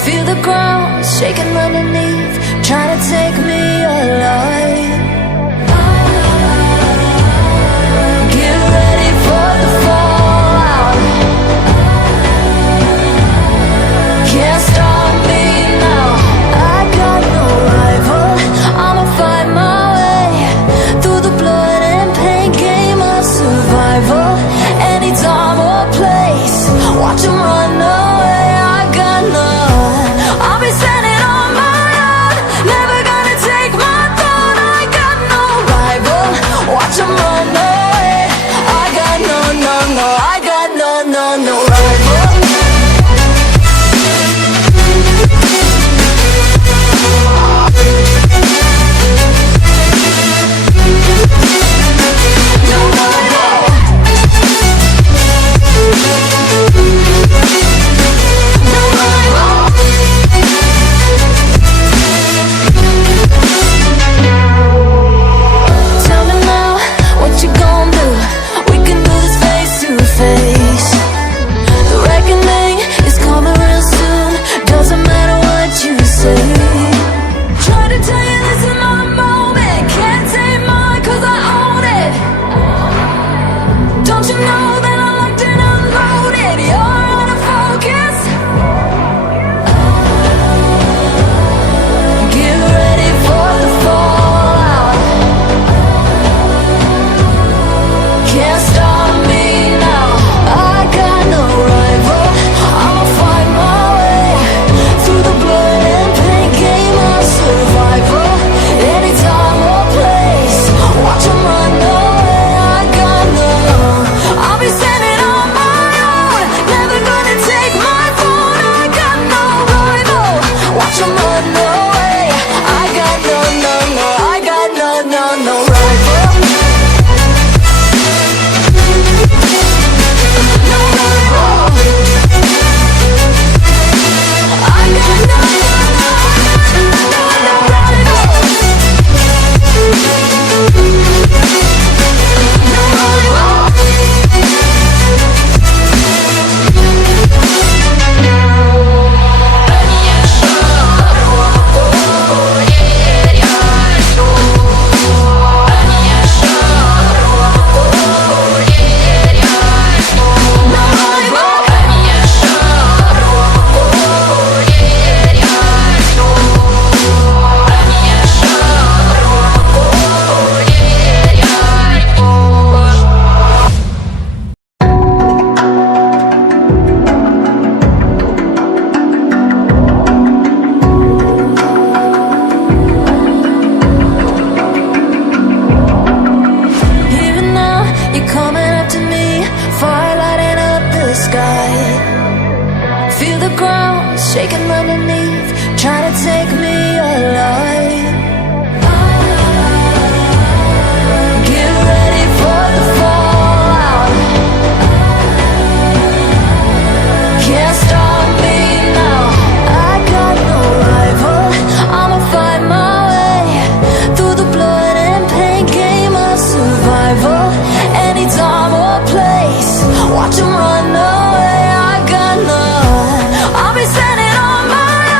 Feel the ground shaking underneath, trying to take me alive. Get ready for the fallout. Can't stop me now. I got no rival. I'ma fight my way through the blood and pain game of survival. Any time or place, watch 'em run away. I got none. I'll be standing on my own, never gonna take my throne. I got no rival, watch 'em run away. I got no, no, no, I got no, no, no rival. Shaking underneath, trying to take me alive. Get ready for the fallout. Can't stop me now. I got no rival. I'ma fight my way through the blood and pain game of survival. Any time or place, watch 'em run away. I got none. I'll be standing on my own.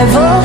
survival.